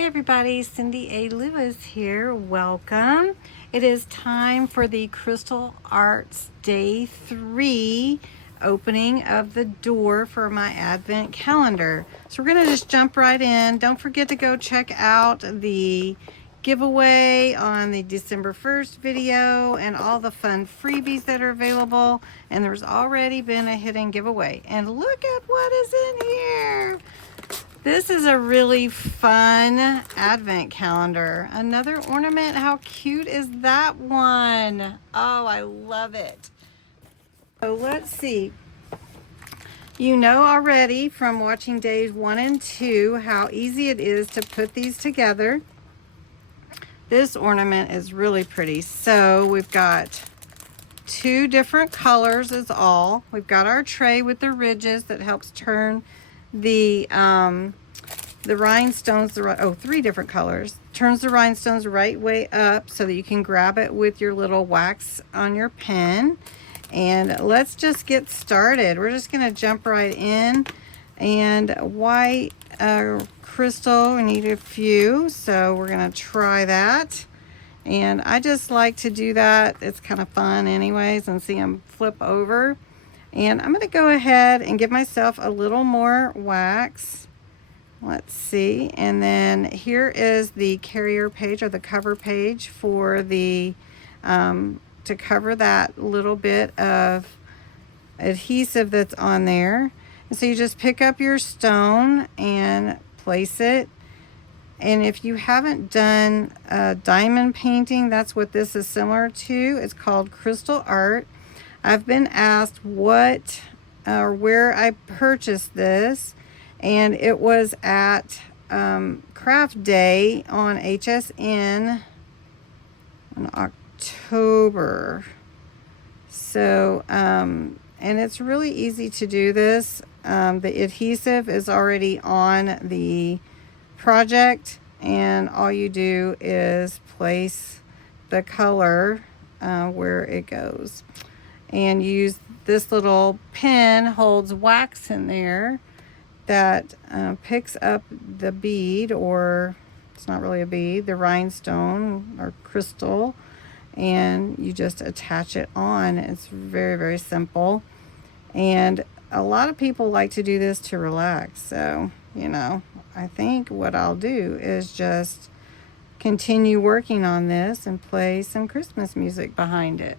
Hey everybody, Cindy A. Lewis here. Welcome. It is time for the Crystal Arts Day 3 opening of the door for my Advent calendar. So we're going to just jump right in. Don't forget to go check out the giveaway on the December 1st video and all the fun freebies that are available. And there's already been a hidden giveaway. And look at what is in here. This is a really fun Advent calendar. Another ornament. How cute is that one? Oh, I love it. So let's see. You know already from watching days 1 and 2 how easy it is to put these together. This ornament is really pretty. So we've got 2 different colors is all. We've got our tray with the ridges that helps turn the rhinestones, 3 different colors. Turns the rhinestones right way up so that you can grab it with your little wax on your pen. And let's just get started. We're just going to jump right in. And white crystal, we need a few, so we're going to try that. And I just like to do that. It's kind of fun anyways, and see them flip over. And I'm going to go ahead and give myself a little more wax. Let's see. And then here is the carrier page or the cover page for the, to cover that little bit of adhesive that's on there. And so you just pick up your stone and place it. And if you haven't done diamond painting, that's what this is similar to. It's called Crystal Art. I've been asked what or where I purchased this, and it was at Craft Day on HSN in October. So, and it's really easy to do this. The adhesive is already on the project, and all you do is place the color where it goes. And use this little pen, holds wax in there that picks up the bead, or it's not really a bead, the rhinestone or crystal, and you just attach it on. It's very, very simple. And a lot of people like to do this to relax. So, you know, I think what I'll do is just continue working on this and play some Christmas music behind it.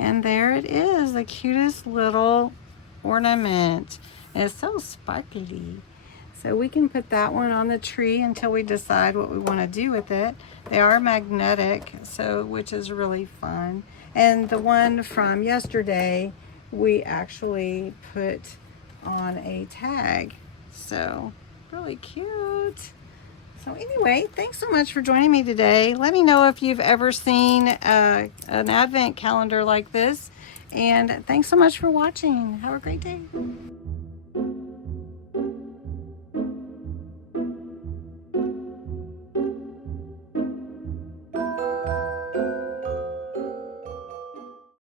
And there it is, the cutest little ornament. And it's so sparkly. So we can put that one on the tree until we decide what we want to do with it. They are magnetic, so which is really fun. And the one from yesterday, we actually put on a tag. So really cute. So anyway, thanks so much for joining me today. Let me know if you've ever seen an Advent calendar like this. And thanks so much for watching. Have a great day.